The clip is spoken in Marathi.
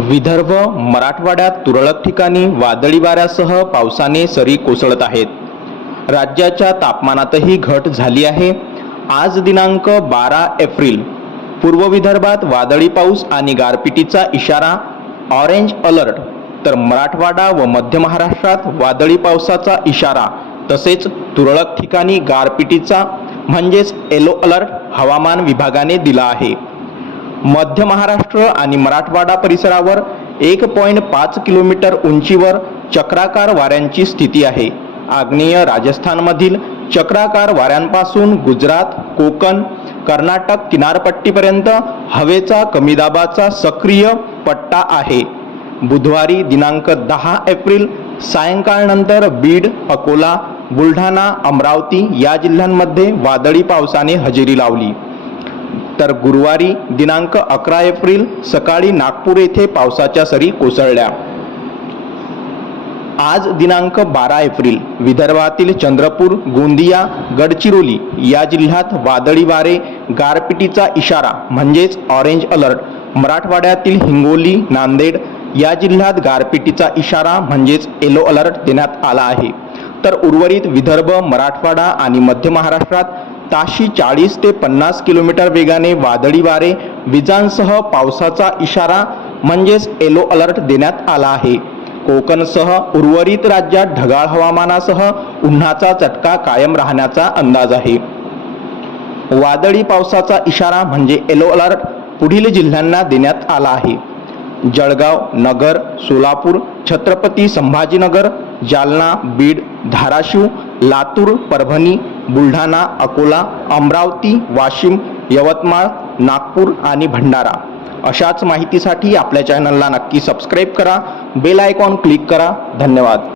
विदर्भ मराठवाड्यात तुरळक ठिकाणी वादळी वाऱ्यासह पावसाने सरी कोसळत आहेत. राज्याच्या तापमानातही घट झाली आहे. आज दिनांक बारा एप्रिल. पूर्व विदर्भात वादळी पाऊस आणि गारपिटीचा इशारा ऑरेंज अलर्ट. तर मराठवाडा व मध्य महाराष्ट्रात वादळी पावसाचा इशारा तसेच तुरळक ठिकाणी गारपिटीचा म्हणजेच येलो अलर्ट हवामान विभागाने दिला आहे. मध्य महाराष्ट्र आणि मराठवाडा परिसरावर एक पॉईंट पाच किलोमीटर उंचीवर चक्राकार वाऱ्यांची स्थिती आहे. आग्नेय राजस्थानमधील चक्राकार वाऱ्यांपासून गुजरात कोकण कर्नाटक किनारपट्टीपर्यंत हवेचा कमी दाबाचा सक्रिय पट्टा आहे. बुधवारी दिनांक दहा एप्रिल सायंकाळनंतर बीड अकोला बुलढाणा अमरावती या जिल्ह्यांमध्ये वादळी पावसाने हजेरी लावली. तर गुरुवारी दिनांक अकरा एप्रिल सकाळी नागपूर येथे पावसाच्या सरी कोसळल्या. आज दिनांक बारा एप्रिल विदर्भातील चंद्रपूर गोंदिया गडचिरोली या जिल्ह्यात वादळी वारे गारपिटीचा इशारा म्हणजेच ऑरेंज अलर्ट मराठवाड्यातील हिंगोली नांदेड या जिल्ह्यात गारपिटीचा इशारा म्हणजेच येलो अलर्ट देण्यात आला आहे. तर उर्वरित विदर्भ मराठवाडा आणि मध्य महाराष्ट्रात ताशी चाळीस ते पन्नास किलोमीटर वेगाने वादळी वारे विजांसह पावसाचा इशारा म्हणजेच येलो अलर्ट देण्यात आला आहे. कोकणसह उर्वरित राज्यात ढगाळ हवामानासह उन्हाचा चटका कायम राहण्याचा अंदाज आहे. वादळी पावसाचा इशारा म्हणजे येलो अलर्ट पुढील जिल्ह्यांना देण्यात आला आहे. जळगाव नगर सोलापूर छत्रपती संभाजीनगर जालना बीड धाराशिव लातूर परभणी बुलढाणा अकोला अमरावती वाशिम यवतमाळ नागपूर आणि भंडारा. अशाच माहितीसाठी आपल्या चॅनलला नक्की सबस्क्राईब करा बेल आयकॉन क्लिक करा. धन्यवाद.